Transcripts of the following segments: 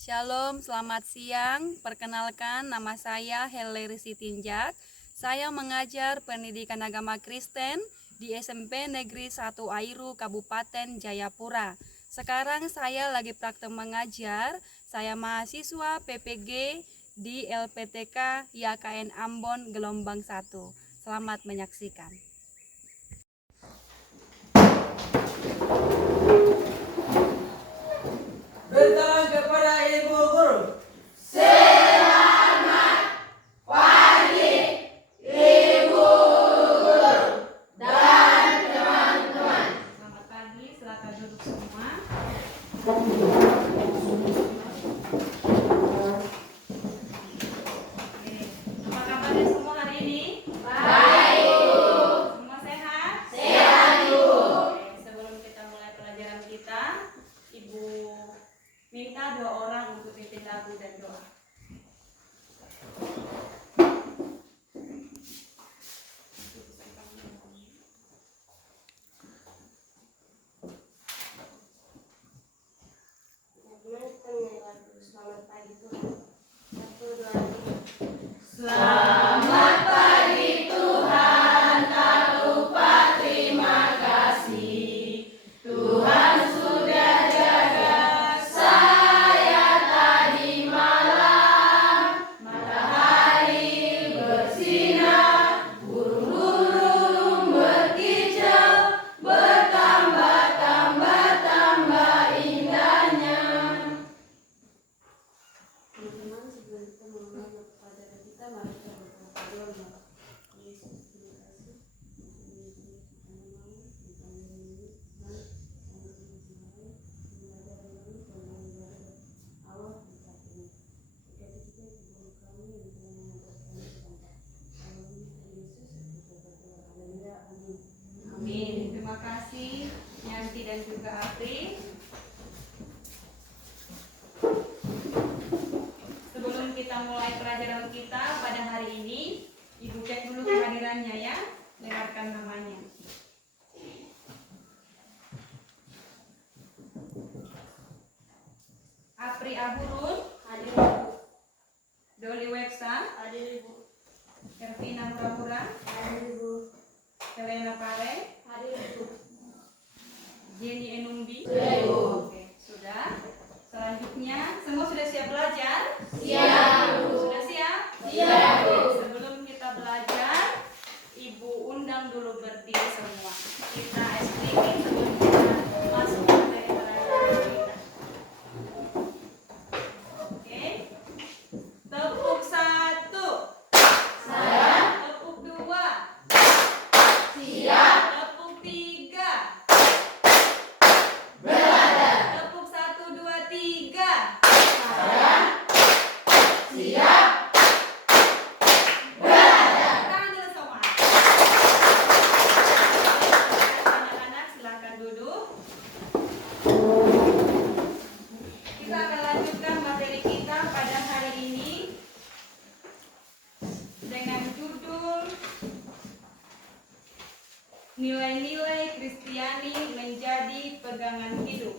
Shalom, selamat siang. Perkenalkan, nama saya Heleri Sitinjak. Saya mengajar pendidikan agama Kristen di SMP Negeri 1 Airu, Kabupaten Jayapura. Sekarang saya lagi praktek mengajar. Saya mahasiswa PPG di LPTK YKN Ambon Gelombang 1. Selamat menyaksikan. Bertangan kepada Ibu Guru. Selamat pagi, silakan duduk semua. Apa kabarnya semua hari ini? Baik. Semua sehat? Sehat, Bu. Sebelum kita mulai pelajaran kita, Ibu minta 2 orang untuk pimpin lagu dan doa. Selamat pagi Tuhan. 1, 2, 3. Selamat pagi Tuhan, tak lupa terima kasih. Tuhan sudah jaga saya tadi malam. Matahari bersinar, burung-burung berkicau, bertambah indahnya. Teman-teman, sebelum kita memulai pelajaran kita, mari kita berdoa dulu. Yesus, terima kasih. Amin. Terima kasih Yanti dan juga Apri. Sebelum kita mulai pelajaran kita pada hari ini, Ibu cek dulu kehadirannya ya. Dengarkan namanya. Apri Ahurun, Hadir Ibu, Doli Websa, hadir Ibu, Ervina Murahura, hadir Ibu, Helena Pare, hadir Ibu. Jenny Enumbi. Sudah, Ibu. Oke, sudah. Selanjutnya, semua sudah siap belajar? Siap, Bu. Sudah siap? Siap, Bu. Sebelum kita belajar, Ibu undang dulu berdiri semua. Kita speaking sebelum kita masuk ke materi pelajaran kita. Oke. Tepuk 1. Tepuk 2. Tepuk 3. Tepuk 1, 2, 3. Tangan dulu semua. Anak-anak silakan duduk. Kita akan lanjutkan materi kita pada hari ini dengan judul Nilai-nilai Kristiani menjadi pegangan hidup.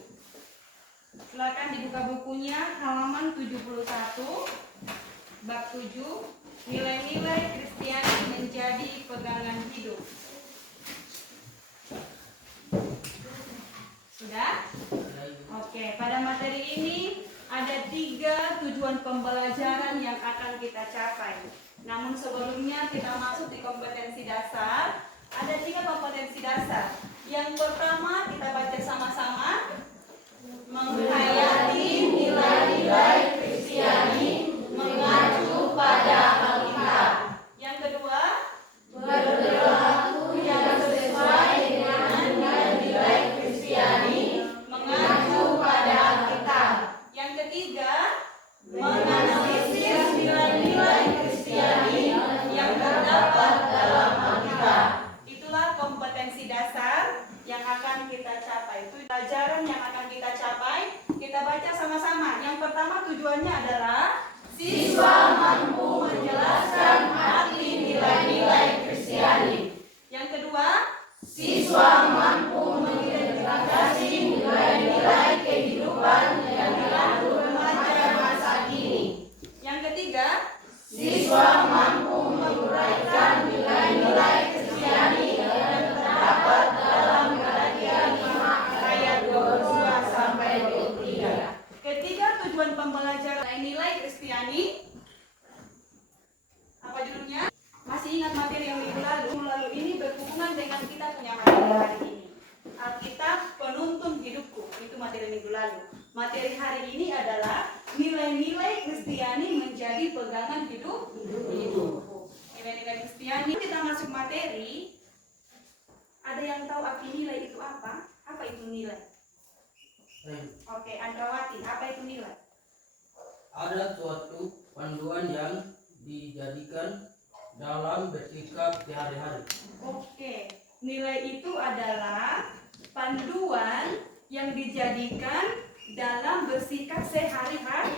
Silakan dibuka bukunya halaman 71 bab 7, Nilai-nilai Kristiani menjadi pegangan hidup. Sudah? Oke, pada materi ini ada 3 tujuan pembelajaran yang akan kita capai. Namun sebelumnya kita masuk di kompetensi dasar. Ada 3 kompetensi dasar. Yang pertama kita baca sama-sama. Menghayati nilai-nilai Kristiani mengacu pada Alkitab. Yang kedua, berperilaku yang sesuai dengan nilai-nilai Kristiani mengacu pada Alkitab. Yang ketiga, menganalisis nilai-nilai Kristiani yang terdapat dalam Alkitab. Itulah kompetensi dasar yang akan kita capai. Itu pelajaran yang akan kita capai. Kita baca sama-sama. Yang pertama tujuannya adalah siswa mampu menjelaskan arti nilai-nilai Kristiani. Yang kedua, siswa mampu mengidentifikasi nilai-nilai kehidupan yang dilakukan remaja Nilai-nilai Kristiani. Apa judulnya? Masih ingat materi yang minggu lalu? Minggu lalu ini berhubungan dengan kita punya materi hari ini. Alkitab penuntun hidupku, itu materi minggu lalu. Materi hari ini adalah nilai-nilai Kristiani menjadi pegangan hidupku. Nilai-nilai Kristiani. Kita masuk materi. Ada yang tahu arti nilai itu apa? Apa itu nilai? Oke, Andrawati, apa itu nilai? Ada suatu panduan yang dijadikan dalam bersikap sehari-hari. Oke, nilai itu adalah panduan yang dijadikan dalam bersikap sehari-hari.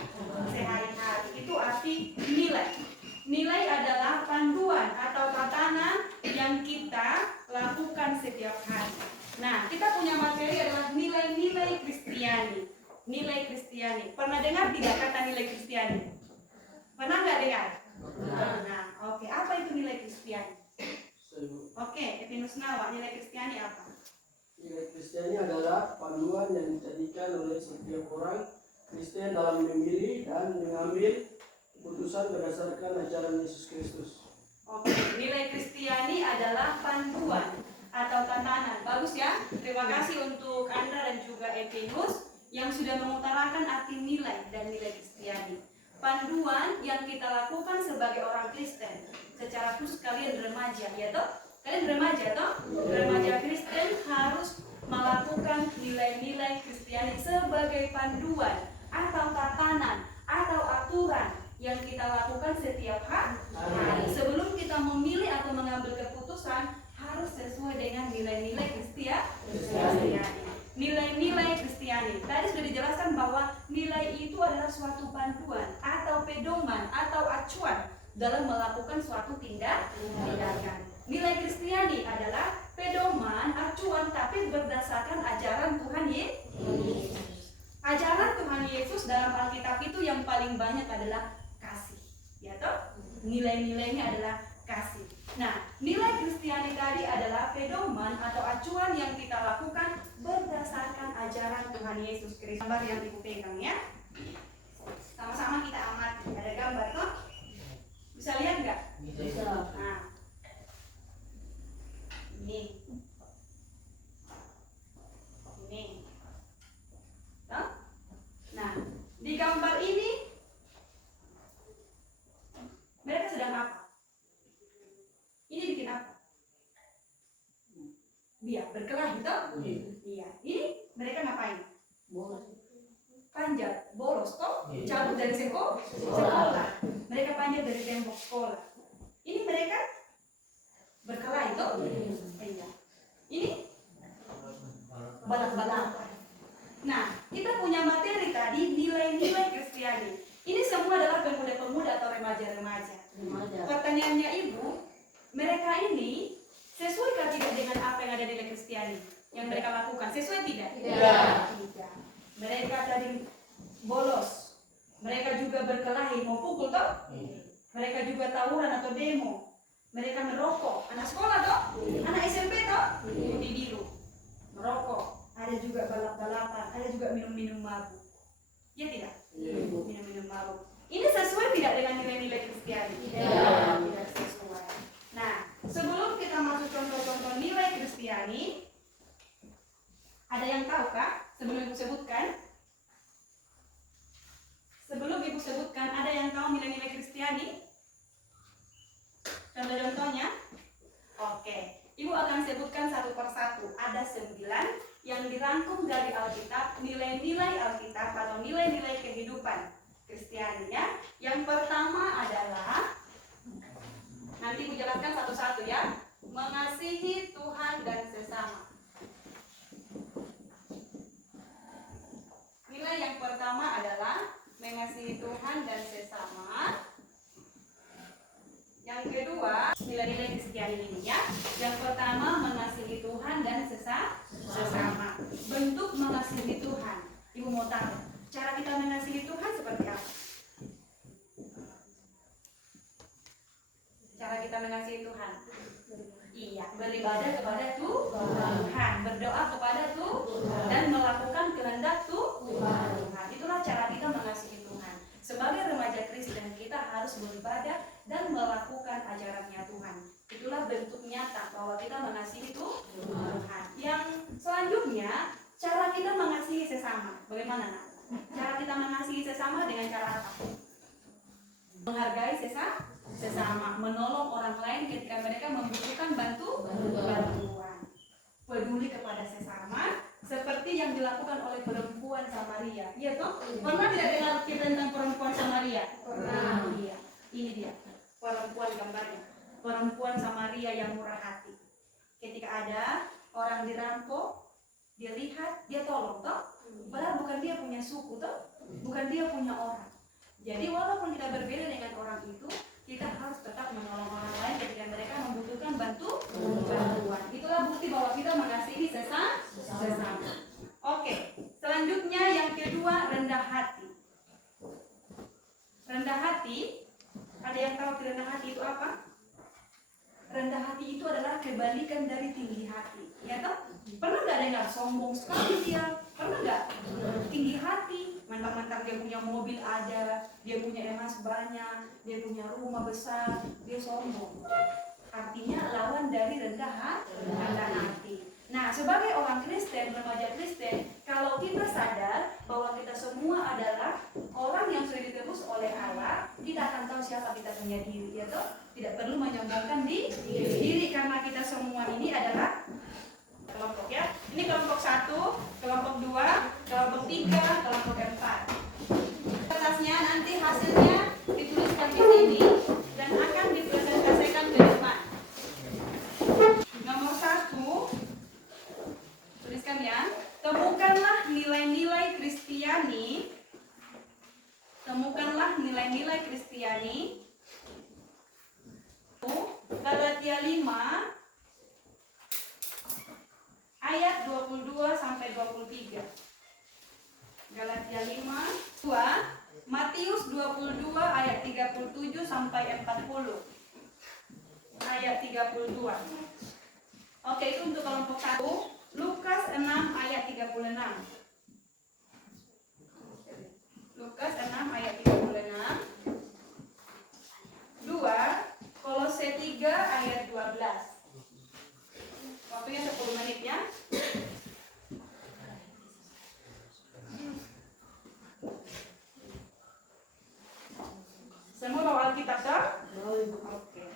Itu arti nilai. Nilai adalah panduan atau tatanan yang kita lakukan setiap hari. Nah, kita punya materi adalah nilai-nilai Kristiani. Nilai Kristiani. Pernah dengar tidak kata nilai Kristiani? Pernah nggak dengar? Nah, oke. Apa itu nilai Kristiani? Oke, Epinus Nawa, nilai Kristiani apa? Nilai Kristiani adalah panduan yang dijadikan oleh setiap orang Kristen dalam memilih dan mengambil keputusan berdasarkan ajaran Yesus Kristus. Oke, nilai Kristiani adalah panduan atau tatanan. Bagus ya. Terima kasih untuk Andra dan juga Epinus yang sudah mengutarakan arti nilai dan nilai Kristiani. Panduan yang kita lakukan sebagai orang Kristen. Secara khusus kalian remaja, ya toh? Kalian remaja toh? Remaja Kristen harus melakukan nilai-nilai Kristiani sebagai panduan atau tatanan atau aturan yang kita lakukan setiap hari. Sebelum kita memilih atau mengambil keputusan harus sesuai dengan nilai-nilai Kristiani. Nilai-nilai Kristiani. Tadi sudah dijelaskan bahwa nilai itu adalah suatu panduan atau pedoman atau acuan dalam melakukan suatu tindakan. Nilai Kristiani adalah pedoman, acuan, tapi berdasarkan ajaran Tuhan Yesus. Ajaran Tuhan Yesus dalam Alkitab itu yang paling banyak adalah kasih, ya toh? Nilai-nilainya adalah kasih. Nah, nilai Kristiani tadi adalah pedoman atau acuan yang kita lakukan berdasarkan ajaran Tuhan Yesus Kristus. Gambar yang ibu pegang ya. Sama-sama kita amati. Ada gambar toh? Bisa lihat nggak? Bisa. Nah, ini, toh? Nah, di gambar ini mereka sedang apa? Ini bikin apa? Dia berkelahi toh? Iya. Ini mereka ngapain? Panjat, bolos toh? Cabut dari sekolah. Mereka panjat dari tembok sekolah. Ini mereka berkelahi toh? Iya. Ini balap-balapan. Nah, kita punya materi tadi nilai-nilai Kristiani. Ini semua adalah pemuda-pemuda atau remaja-remaja. Pertanyaannya ibu, mereka ini sesuai tidak dengan apa yang ada di nilai Kristiani yang mereka lakukan? Sesuai tidak? Tidak. Mereka tadi bolos. Mereka juga berkelahi, mau pukul toh? Mereka juga tawuran atau demo. Mereka merokok. Anak sekolah toh? Anak SMP toh? Putih biru. Merokok. Ada juga balap-balapan. Ada juga minum-minum mabuk. Ya tidak? Minum-minum mabuk. Ini sesuai tidak dengan nilai-nilai Kristiani? Tidak sesuai. Nah, sebelum kita masuk contoh-contoh nilai Kristiani, ada yang tahu kah? Sebelum ibu sebutkan, ada yang tahu nilai-nilai Kristiani? Contoh-contohnya? Oke, ibu akan sebutkan satu persatu. Ada 9 yang dirangkum dari Alkitab, nilai-nilai Alkitab atau nilai-nilai kehidupan Kristiani ya. Yang pertama adalah, nanti ibu jelaskan satu-satu ya, mengasihi Tuhan dan sesama. Nilai yang pertama adalah mengasihi Tuhan dan sesama. Yang kedua, nilai-nilai Kristiani ini ya. Yang pertama, mengasihi Tuhan dan sesama. Bentuk mengasihi Tuhan. Ibu mau tahu, cara kita mengasihi Tuhan seperti apa? Cara kita mengasihi Tuhan? Iya, beribadah kepada Tuhan, berdoa kepada Tuhan, dan melakukan kehendak Tuhan. Itulah cara kita mengasihi Tuhan. Sebagai dengan cara apa? Menghargai sesama, menolong orang lain ketika mereka membutuhkan bantuan, peduli kepada sesama, seperti yang dilakukan oleh perempuan Samaria. Iya toh? Pernah tidak dengar kita tentang perempuan Samaria? Pernah. Iya. Ini dia perempuan gambarnya. Perempuan Samaria yang murah hati. Ketika ada orang dirampok, dia lihat, dia tolong toh? Padahal bukan dia punya suku toh? Bukan dia punya orang. Jadi walaupun kita berbeda dengan orang itu, kita harus tetap menolong orang lain ketika mereka membutuhkan bantuan. Itulah bukti bahwa kita mengasihi sesama. Oke, selanjutnya yang kedua, rendah hati. Rendah hati, ada yang tahu rendah hati itu apa? Rendah hati itu adalah kebalikan dari tinggi hati. Ya toh? Pernah nggak dengar sombong sekali dia? Pernah nggak? Tinggi hati, mantap-mantap dia punya mobil ada, dia punya emas banyak, dia punya rumah besar, dia sombong. Artinya lawan dari rendah hati. Nah, sebagai orang Kristen, remaja Kristen, kalau kita sadar bahwa kita semua adalah orang yang sudah ditebus oleh Allah, kita akan tahu siapa kita punya diri, ya toh? Tidak perlu menyombongkan diri karena kita semua ini adalah kelompok ya. Ini kelompok 1, kelompok 2, kelompok 3, kelompok 4. Kertasnya nanti hasilnya dituliskan di sini dan akan dipresentasikan ke depan. Nomor 1, tuliskan ya. Temukanlah nilai-nilai Kristiani. Temukanlah nilai-nilai Kristiani. Galatia 5 ayat 22 sampai 23. Galatia 5, 2, Matius 22 ayat 37 sampai 40. Ayat 32. Oke, itu untuk kelompok 1. Lukas 6 ayat 36. Lukas 6 ayat 36. 2, Kolose 3 ayat 12. Waktunya 10 menit ya. Semua bawa Alkitab toh? Oke.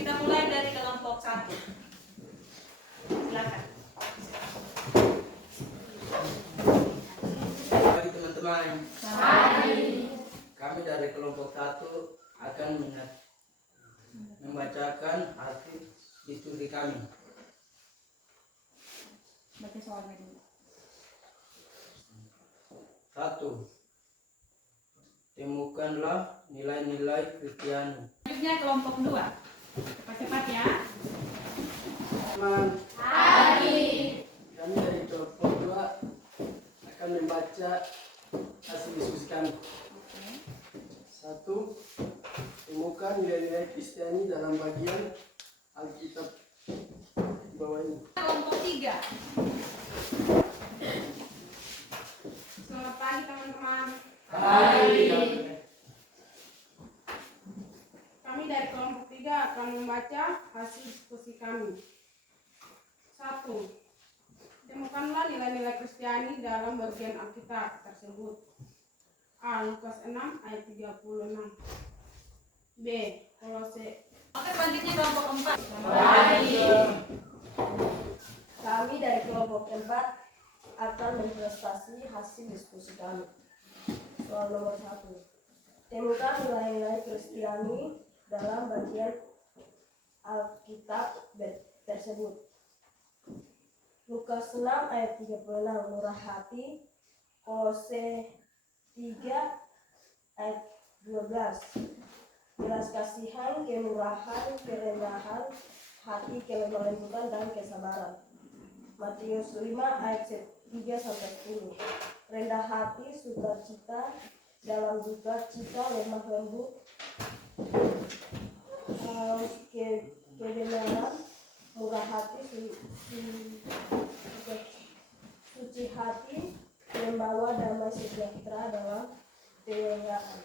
Kita mulai dari kelompok 1. Silakan. Pagi teman-teman. Kami dari kelompok 1 akan membacakan arti studi kami. Baca soalnya dulu. 1. Temukanlah nilai-nilai Kristiani. Selanjutnya kelompok 2. Cepat-cepat ya. Teman, kami dari kelompok 2 akan membaca hasil diskusi kami. 1. Temukan nilai-nilai Kristiani dalam bagian Alkitab di bawah ini. Kelompok 3. Selamat pagi teman-teman. Kami dari kelompok 3 akan membaca hasil diskusi kami. 1. Temukanlah nilai-nilai Kristiani dalam bagian Alkitab tersebut. A. Lukas 6 ayat 36. B. Kolose. Oke, selanjutnya kelompok 4. Kami dari kelompok 4 akan mempresentasi hasil diskusi kami. Soal nomor 1. Temukan nilai-nilai Kristiani dalam bagian Alkitab tersebut. Lukas 6 ayat 36 murah hati. Kolose 3 ayat 12 belas kasihan, kemurahan, kerendahan hati, kelemah lembutan, dan kesabaran. Matius 5 ayat 3-10. Rendah hati, sukacita, dalam duka cita, lemah lembut, kebenaran, murah hati, suci hati, membawa damai sejahtera dalam penyelenggaraan.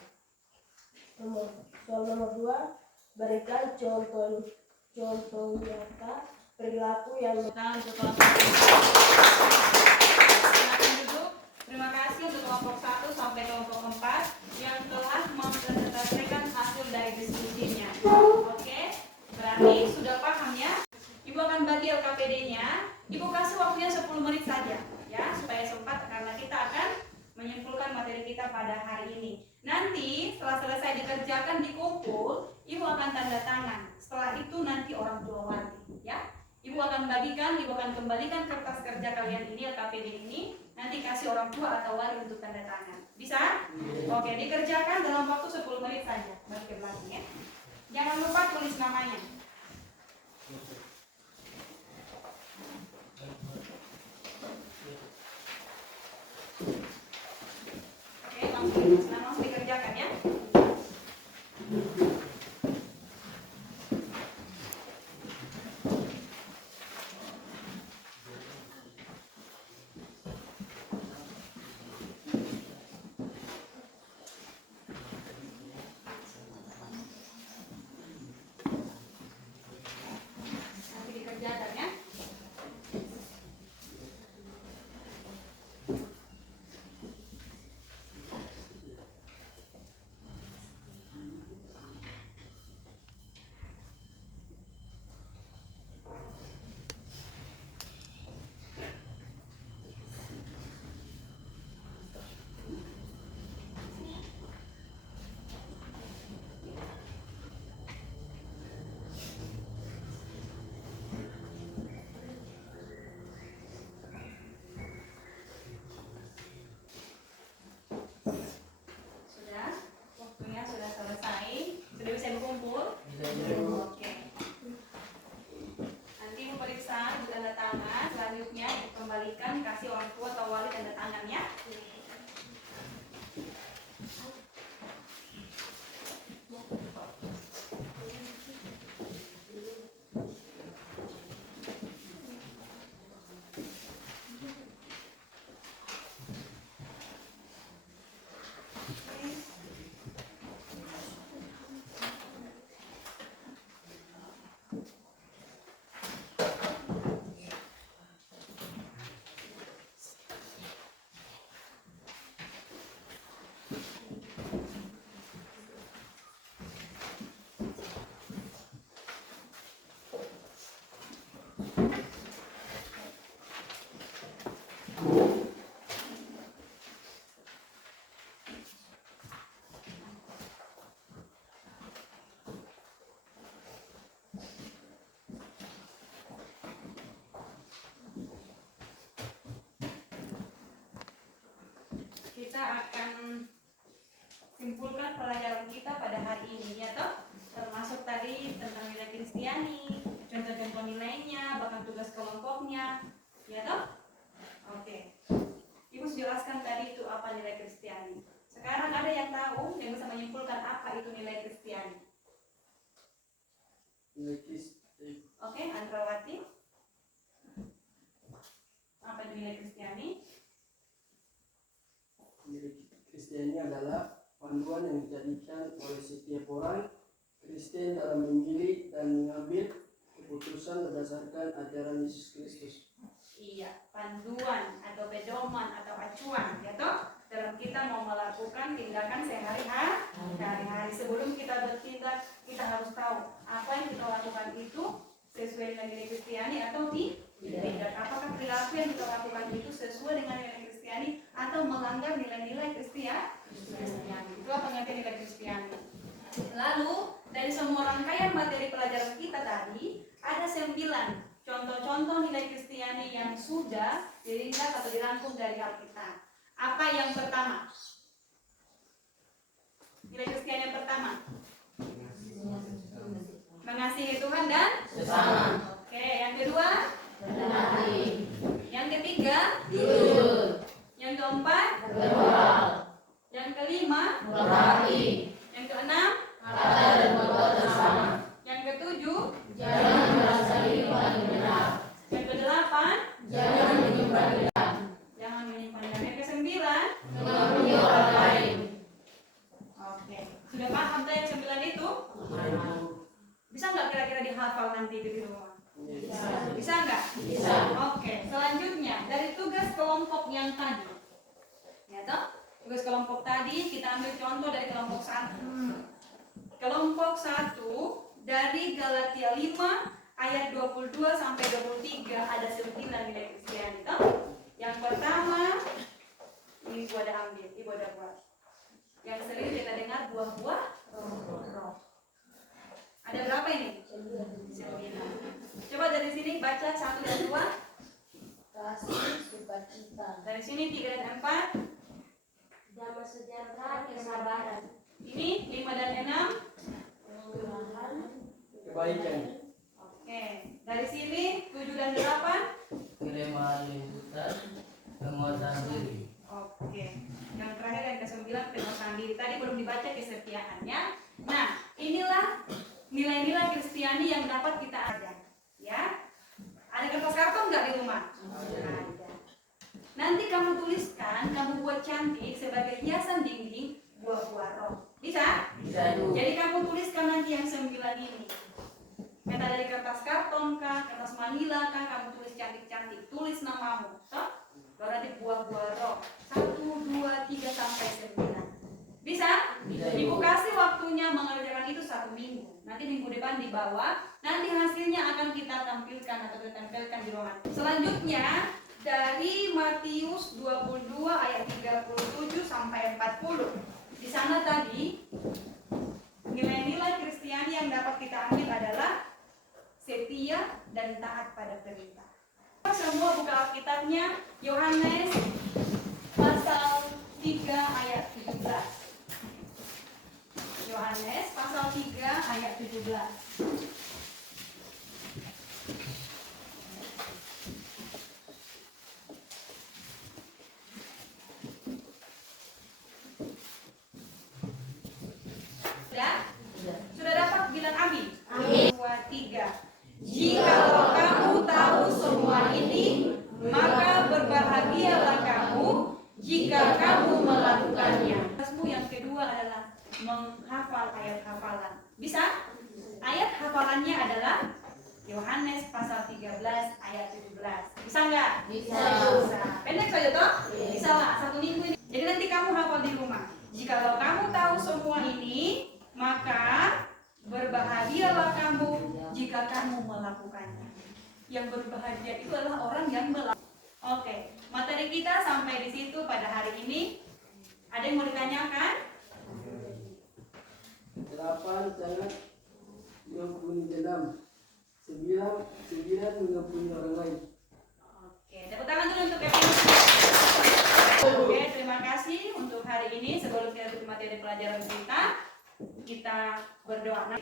Soal nomor 2, berikan contoh nyata perilaku yang Silakan duduk. Terima kasih untuk kelompok 1 sampai kelompok 4 yang telah mempresentasikan hasil dari diskusinya. Oke, berarti sudah paham ya? Ibu akan bagi LKPD-nya. Ibu kasih waktunya 10 menit saja ya, supaya sempat karena kita akan menyimpulkan materi kita pada hari ini. Nanti setelah selesai dikerjakan dikumpul, Ibu akan tanda tangan. Setelah itu nanti orang tua wali ya. Ibu akan bagikan, Ibu akan kembalikan kertas kerja kalian ini, LKPD ini, nanti kasih orang tua atau wali untuk tanda tangan. Bisa? Oke, dikerjakan dalam waktu 10 menit saja. Balik ke belakang ya. Jangan lupa tulis namanya. Oke, langsung dikerjakan ya. Nanti dikerjakan ya. Sudah? Waktunya sudah selesai. Sudah bisa berkumpul? Oke. Nanti Ibu periksa, Ibu tanda tangan. Selanjutnya Ibu kembalikan, kasih orang tua atau wali tanda tangan ya. Kita akan simpulkan pelajaran kita pada hari ini ya toh, termasuk tadi tentang nilai Kristiani, contoh-contoh nilainya, bahkan tugas kelompoknya ya toh. Oke, Ibu jelaskan tadi itu apa nilai Kristiani. Sekarang ada yang tahu yang bisa menyimpulkan apa itu nilai Kristiani? Oke, Andrawati, apa itu nilai Kristiani? Nilai Kristiani adalah panduan yang dijadikan oleh setiap orang Kristen dalam memilih dan mengambil keputusan berdasarkan ajaran Yesus Kristus. Iya, panduan atau pedoman atau acuan ya toh, dalam kita mau melakukan tindakan sehari-hari. Sebelum kita bertindak, kita harus tahu apa yang kita lakukan itu sesuai dengan nilai Kristiani atau tidak. Apakah perilaku yang kita lakukan itu sesuai dengan nilai Kristiani atau melanggar nilai-nilai Kristiani. Itu pengertian nilai Kristiani. Lalu dari semua rangkaian materi pelajaran kita tadi ada 9 contoh-contoh nilai Kristiani yang sudah diringkas atau dirangkum dari Alkitab. Apa yang pertama? Nilai Kristiani yang pertama? mengasihi Tuhan dan sesama. Oke, yang kedua, yang ketiga, yang keempat, yang kelima, yang keenam, yang ketujuh, yang kedelapan, jangan menyimpan dendam. Yang kesembilan, oke, sudah paham tadi yang 9 itu? Bisa nggak kira-kira dihafal nanti di rumah? Bisa nggak? Bisa. Oke, selanjutnya dari tugas kelompok yang tadi, ya toh? Tugas kelompok tadi kita ambil contoh dari kelompok 1. Kelompok 1 dari Galatia 5 ayat 22 sampai 23 ada 9 nilai Kristiani toh? Yang pertama, ini gua ada ambil, ibu ada buat. Yang sering kita dengar buah-buah roh. Ada berapa ini? 9. Coba dari sini baca 1 dan 2. Kasih, sukacita, Dari sini 3 dan 4. damai sejahtera, kesabaran, Ini 5 dan 6. kemurahan, Kebaikan. Oke. Dari sini 7 dan 8. Kelemahan liputan, penguasaan diri. Oke. Yang terakhir yang ke-9 penguasaan diri. Tadi belum dibaca kesetiaan ya. Nah, inilah nilai-nilai Kristiani yang dapat kita ada. Ya. Ada kertas karton nggak di rumah? Ada. Nanti kamu tuliskan, kamu buat cantik sebagai hiasan dinding buah-buah roh. Bisa? Bisa, Bu. Jadi kamu tuliskan nanti yang 9 ini. Minta dari kertas karton kah, kertas manila kah, kamu tulis cantik-cantik. Tulis namamu. Toh? Baru nanti buah-buah roh. 1, 2, 3 sampai 9. Bisa? Bisa, Ibu Ibu. kasih waktunya mengerjakan itu 1 minggu. Nanti minggu depan dibawa. Nanti hasilnya akan kita tampilkan atau kita tampilkan di ruangan. Selanjutnya dari Matius 22 ayat 37 sampai 40. Di sana tadi nilai-nilai Kristiani yang dapat kita ambil adalah setia dan taat pada perintah. Semua buka Alkitabnya Yohanes pasal 3 ayat 17. Yohanes pasal 3 ayat 17. Sudah dapat bilang amin? Amin. 2, 3. Jikalau kamu tahu semua ini, maka berbahagialah kamu jika kamu melakukannya. Tugasmu yang kedua adalah menghafal ayat hafalan. Bisa? Ayat hafalannya adalah Yohanes pasal 13 ayat 17. Bisa nggak? Bisa. Pendek saja toh? Bisa lah, 1 minggu ini. Jadi nanti kamu hafal di rumah. Jikalau kamu tahu semua ini, maka berbahagialah kamu jika kamu melakukannya. Yang berbahagia itu adalah orang yang melakukan. Oke, materi kita sampai di situ pada hari ini. Ada yang mau ditanyakan? 8. Jangan mengampuni dendam. 9. Mengampuni orang lain. Oke, tepuk tangan dulu untuk Kevin. Oke, terima kasih untuk hari ini. Sebelum kita tutup materi pelajaran kita berdoa.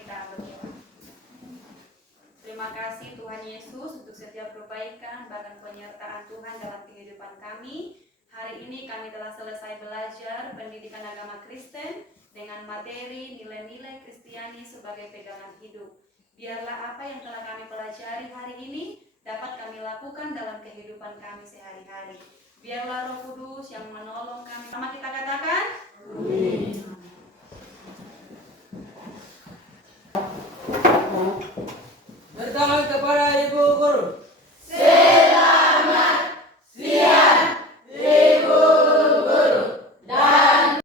Terima kasih Tuhan Yesus untuk setiap kebaikan bahkan penyertaan Tuhan dalam kehidupan kami. Hari ini kami telah selesai belajar pendidikan agama Kristen dengan materi nilai-nilai Kristiani sebagai pegangan hidup. Biarlah apa yang telah kami pelajari hari ini dapat kami lakukan dalam kehidupan kami sehari-hari. Biarlah Roh Kudus yang menolong kami. Sama kita katakan,